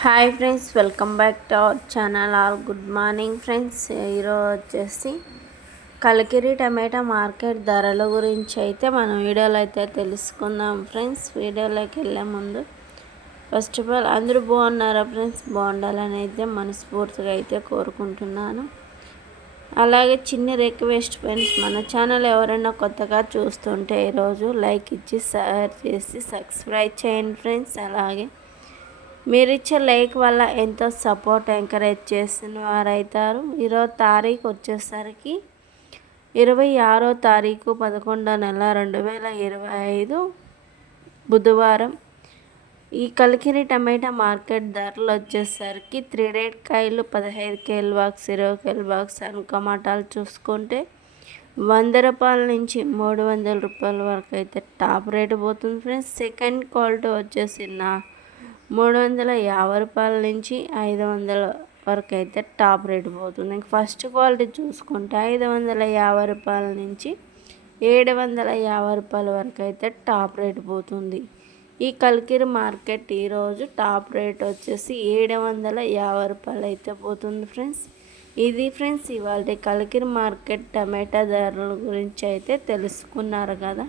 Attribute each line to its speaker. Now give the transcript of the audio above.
Speaker 1: Hi friends welcome back to our channel all good morning friends. ఈరోజు వచ్చేసి కలికిరి టమాటా market ధరల గురించి అయితే మనం వీడియోలో అయితే తెలుసుకుందాం ఫ్రెండ్స్. వీడియోలోకి వెళ్ళే ముందు ఫస్ట్ ఆఫ్ ఆల్ అందరూ బాగున్నారా ఫ్రెండ్స్? బాగుండాలని అయితే మనస్ఫూర్తిగా అయితే కోరుకుంటున్నాను. అలాగే చిన్న రిక్వెస్ట్ ఫ్రెండ్స్ మన ఛానల్ ఎవరైనా కొత్తగా చూస్తుంటే ఈరోజు లైక్ ఇచ్చి షేర్ చేసి సబ్స్క్రైబ్ చేయండి ఫ్రెండ్స్. అలాగే మీరు ఇచ్చే లైక్ వల్ల ఎంతో సపోర్ట్ ఎంకరేజ్ చేసిన వారైతారు. ఈరోజు తారీఖు వచ్చేసరికి ఇరవై ఆరో తారీఖు పదకొండో నెల రెండు వేల ఇరవై ఐదు బుధవారం. ఈ కలికిరి టమాటా మార్కెట్ ధరలు వచ్చేసరికి త్రీ రేట్ కాయలు పదహైదు కేల్ బాక్స్ ఇరవై కేల్ బాక్స్ అని టమాటాలు చూసుకుంటే వంద రూపాయల నుంచి మూడు వందల రూపాయల వరకు అయితే టాప్ రేటు పోతుంది ఫ్రెండ్స్. సెకండ్ క్వాలిటీ వచ్చేసి నా మూడు వందల యాభై రూపాయల నుంచి ఐదు వందల వరకు అయితే టాప్ రేట్ పోతుంది. ఇంకా ఫస్ట్ క్వాలిటీ చూసుకుంటే ఐదు వందల యాభై రూపాయల నుంచి ఏడు వందల యాభై రూపాయల వరకు అయితే టాప్ రేట్ పోతుంది. ఈ కలికిరి మార్కెట్ ఈరోజు టాప్ రేట్ వచ్చేసి ఏడు వందల యాభై రూపాయలు అయితే పోతుంది ఫ్రెండ్స్. ఇది ఫ్రెండ్స్ ఇవాళ కలికిరి మార్కెట్ టమాటా ధరల గురించి అయితే తెలుసుకున్నారు కదా.